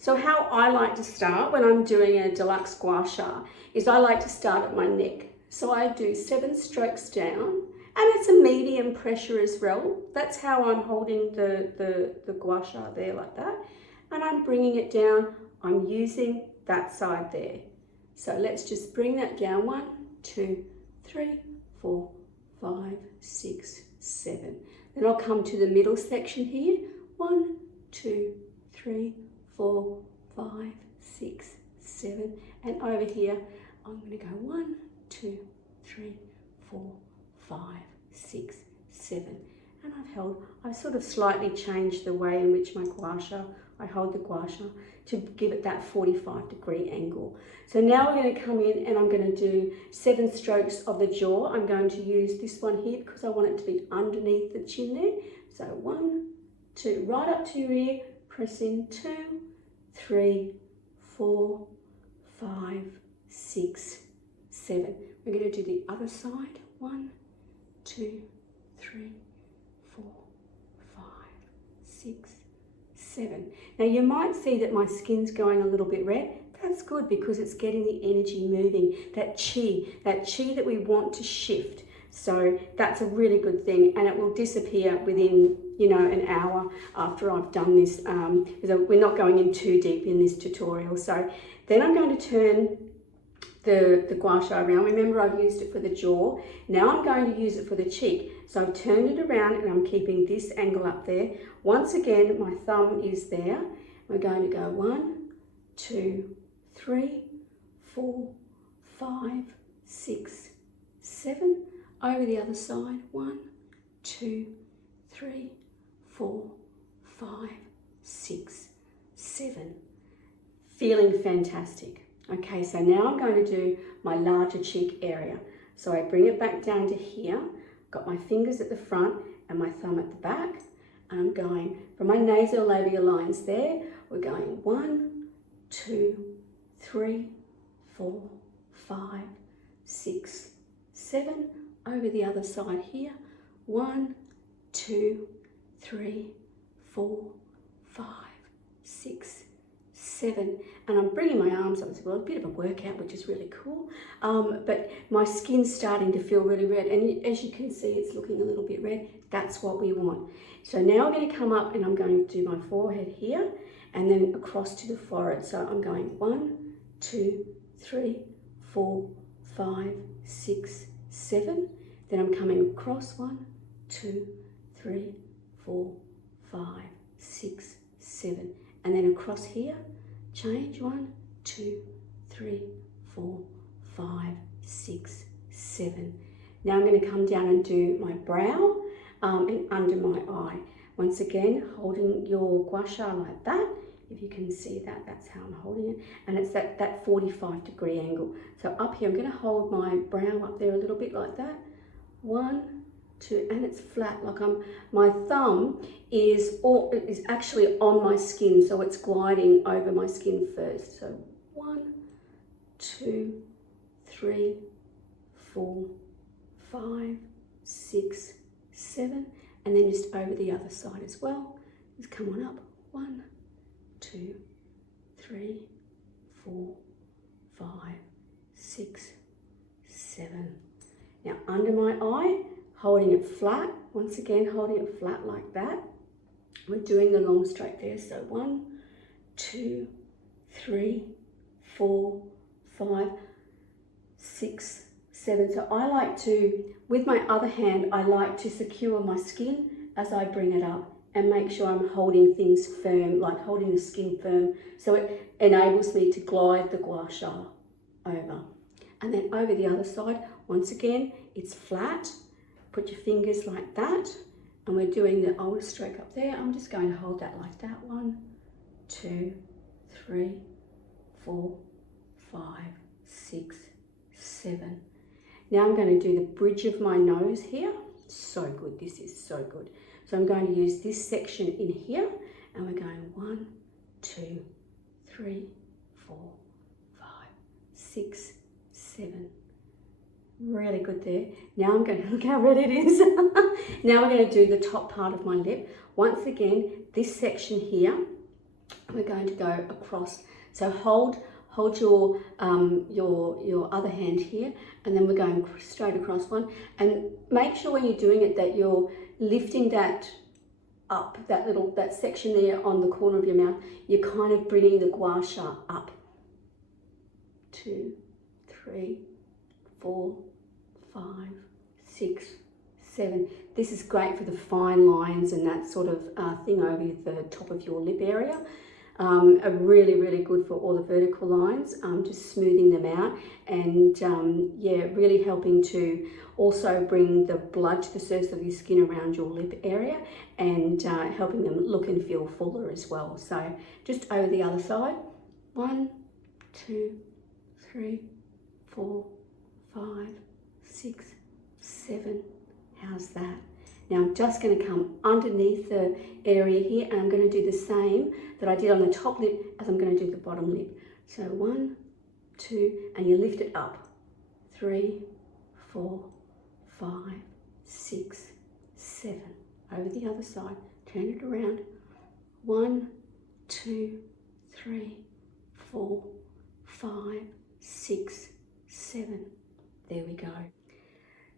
So how I like to start when I'm doing a deluxe gua sha is I like to start at my neck. So I do 7 strokes down, and it's a medium pressure as well. That's how I'm holding the gua sha there, like that. And I'm bringing it down. I'm using that side there. So let's just bring that down. 1, 2, 3, 4, 5, 6, 7. Then I'll come to the middle section here. 1, 2, 3, 4, 5, 6, 7. And over here, I'm going to go 1, 2, 3, 4, 5, 6, 7. And I've sort of slightly changed the way in which my gua sha, I hold the gua sha to give it that 45-degree angle. So now we're going to come in and I'm going to do 7 strokes of the jaw. I'm going to use this one here because I want it to be underneath the chin there. So 1, 2, right up to your ear, press in, 2, 3, 4, 5, 6, 7. We're going to do the other side. 1, 2, 3, 4, 5, 6, 7. Now you might see that my skin's going a little bit red. That's good because it's getting the energy moving, that chi that we want to shift. So that's a really good thing, and it will disappear within, you know, an hour after I've done this. Because we're not going in too deep in this tutorial. So then I'm going to turn the gua sha around. Remember, I've used it for the jaw. Now I'm going to use it for the cheek. So I've turned it around and I'm keeping this angle up there. Once again, my thumb is there. We're going to go 1, 2, 3, 4, 5, 6, 7. Over the other side. 1, 2, 3, 4, 5, 6, 7. Feeling fantastic. Okay, so now I'm going to do my larger cheek area. So I bring it back down to here, got my fingers at the front and my thumb at the back. And I'm going from my nasolabial lines there, we're going 1, 2, 3, 4, 5, 6, 7. Over the other side here, 1, 2, 3, 4, 5, 6, 7. And I'm bringing my arms up as well, a bit of a workout, which is really cool. But my skin's starting to feel really red, and as you can see, it's looking a little bit red. That's what we want. So now I'm going to come up and I'm going to do my forehead here and then across to the forehead. So I'm going 1, 2, 3, 4, 5, 6, 7. Then I'm coming across 1, 2, 3, 4, 5, 6, 7. And then across here, change 1, 2, 3, 4, 5, 6, 7. Now I'm going to come down and do my brow and under my eye. Once again, holding your gua sha like that. If you can see that, that's how I'm holding it. And it's that 45-degree angle. So up here, I'm going to hold my brow up there a little bit like that. 1, 2, and it's flat. Like my thumb is actually on my skin, so it's gliding over my skin first. So 1, 2, 3, 4, 5, 6, 7, and then just over the other side as well. Just come on up. 1, 2, 3, 4, 5, 6, 7. Now under my eye, holding it flat. Once again, holding it flat like that. We're doing the long stroke there. So 1, 2, 3, 4, 5, 6, 7. So I like to, with my other hand, I like to secure my skin as I bring it up and make sure I'm holding things firm, like holding the skin firm. So it enables me to glide the gua sha over. And then over the other side, once again, it's flat. Put your fingers like that. And we're doing the older stroke up there. I'm just going to hold that like that. 1, 2, 3, 4, 5, 6, 7. Now I'm going to do the bridge of my nose here. So good, this is so good. So I'm going to use this section in here, and we're going 1, 2, 3, 4, 5, 6, 7. Really good there. Now I'm going to, look how red it is. Now we're going to do the top part of my lip. Once again, this section here, we're going to go across. So hold your other hand here, and then we're going straight across one. And make sure when you're doing it that you're lifting that up, that section there on the corner of your mouth. You're kind of bringing the Gua Sha up. 2, 3, 4, 5, 6, 7. This is great for the fine lines and that sort of thing over the top of your lip area. Are really good for all the vertical lines, just smoothing them out, and yeah, really helping to also bring the blood to the surface of your skin around your lip area, and helping them look and feel fuller as well. So just over the other side. 1, 2, 3, 4, 5, 6, 7. How's that? Now I'm just going to come underneath the area here, and I'm going to do the same that I did on the top lip as I'm going to do the bottom lip. So 1, 2, and you lift it up. 3, 4, 5, 6, 7. Over the other side. Turn it around. 1, 2, 3, 4, 5, 6, 7. There we go.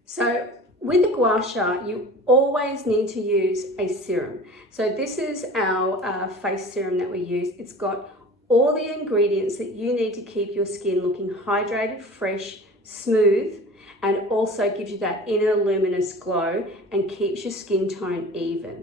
So with the Gua Sha, you always need to use a serum. So this is our face serum that we use. It's got all the ingredients that you need to keep your skin looking hydrated, fresh, smooth, and also gives you that inner luminous glow and keeps your skin tone even.